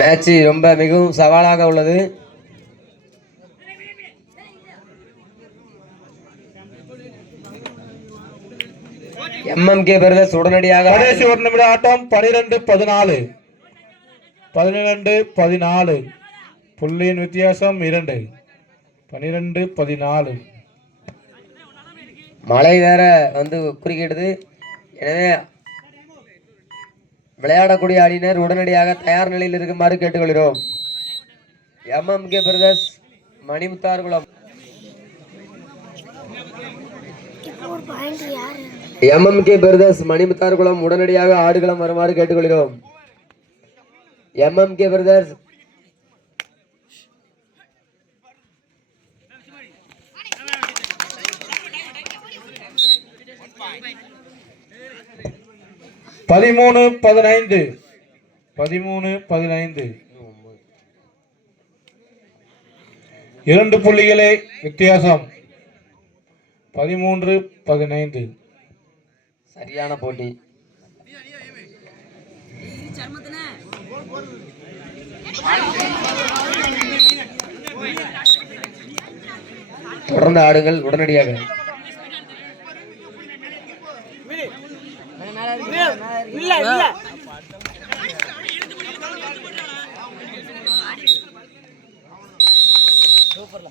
Match ரொம்ப மிகவும் சவாலாக உள்ளது. MMK பிரதர்ஸ் உடனடியாக கடைசி ஒரு நிமிட ஆட்டம். 12-14 12-14 புள்ளியின் வித்தியாசம் 2. 12-14. மழை வேற வந்து குறுக்கிடுது. எனவே விளையாடக்கூடிய அணியினர் உடனடியாக தயார் நிலையில் இருக்குமாறு கேட்டுக்கொள்கிறோம். MMK brothers Manimutharkulam. MMK brothers Manimutharkulam உடனடியாக ஆடுகளம் வருமாறு கேட்டுக்கொள்கிறோம். MMK பிரதர்ஸ் பதிமூணு 15 2 புள்ளிகளே வித்தியாசம். 13-15 சரியான போட்டி. தொடர்ந்து ஆடுங்கள் உடனடியாக. சூப்பர்ல